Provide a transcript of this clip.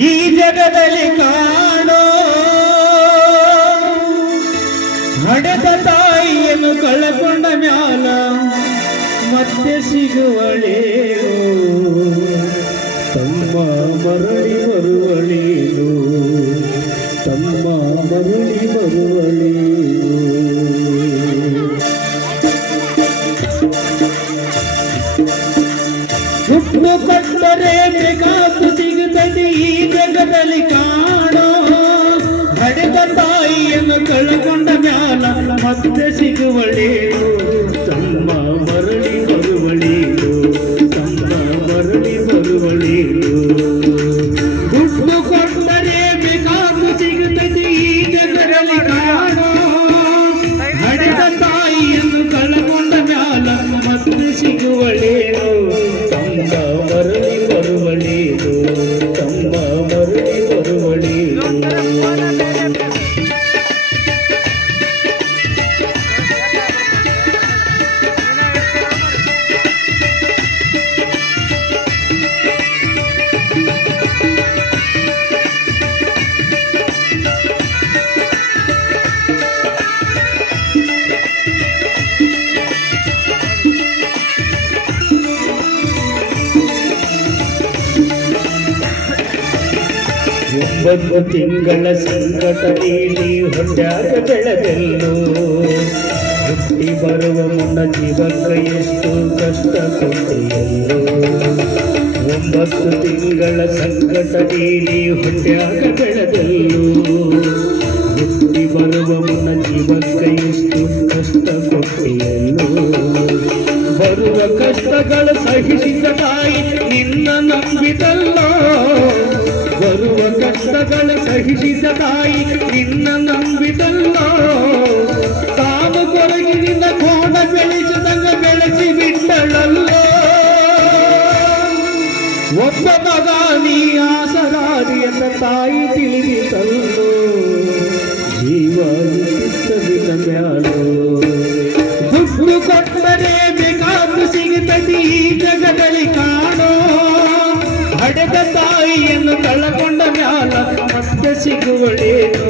ಈ ಜಗದಲ್ಲಿ ಕಾಣೋ ಹಡೆದ ತಾಯಿಯನ್ನು ಕಳಕೊಂಡ ಮ್ಯಾಲ ಮತ್ತೆ ಸಿಗುವಳೇನು ತಮ್ಮ ಮರಳಿ ಬರುವಳೇನು ಹುಟ್ಟು ಕೊಟ್ಟರೆ ಬೇಕಾದ್ದು ಸಿಗುತ್ತದೆ ಈ ಜಗದಲ್ಲಿ ಕಾಣೋ. ಹಡೆದ ತಾಯಿಯನ್ನು ಕಳ್ಕೊಂಡ ಮ್ಯಾಲ ಮತ್ತೆ ಸಿಗುವಳೇನು ತಮ್ಮ ಮರಳಿ ಬರುವಳೇನು ತಮ್ಮ ಮರಳಿ ಬರುವಳೇನು ಒಂಬತ್ತು ತಿಂಗಳ ಸಂಕಟ ನೀಡಿ ಹೊಟ್ಟಾಗ ಬೆಳೆದೆಲ್ಲೋ ಹುಟ್ಟಿ ಬರುವ ಮುನ್ನ ಜೀವಕ್ಕೆ ಎಷ್ಟು ಕಷ್ಟ ಕೊಟ್ಟೆಯಲ್ಲೋ. ಒಂಬತ್ತು ತಿಂಗಳ ಸಂಕಟ ನೀಡಿ ಹೊಟ್ಟಾಗ ಬೆಳೆದೆಲ್ಲೋ ಹುಟ್ಟಿ ಬರುವ ಮುನ್ನ ಜೀವಕ್ಕೆ ಎಷ್ಟು ಕಷ್ಟ ಕೊಟ್ಟೆಯಲ್ಲೋ. ಬರುವ ಕಷ್ಟಗಳ ಸಹಿಸಿದ ತಾಯಿ ಸಹಿಸಿದ ತಾಯಿ ನಿನ್ನ ನಂಬಿದಲ್ಲ? ತಾನು ನಿನ್ನ ಕೋಣ ಬೆಳೆಸಿದಂಗ ಬೆಳೆಸಿ ಬಿಟ್ಟಳಲ್ಲೋ? ಒಬ್ಬ ಮಗ ನೀ ಆಸರಾದಿ ಎಂದ ತಾಯಿ ತಿಳಿದಿತಲ್ಲೋ ಜೀವ ಮ್ಯಾಲೋ ದುಡ್ಡು ಕೊಟ್ಟರೆ ಬೇಕಾದ್ದು ಸಿಗುತ್ತದೆ ಈ ಜಗದಲ್ಲಿ ಕಾಣೋ? ಹಡೆದ ತಾಯಿಯನ್ನು ಕಳಕೊಂಡ ಮ್ಯಾಲ ಸಿಗುವಳೇನು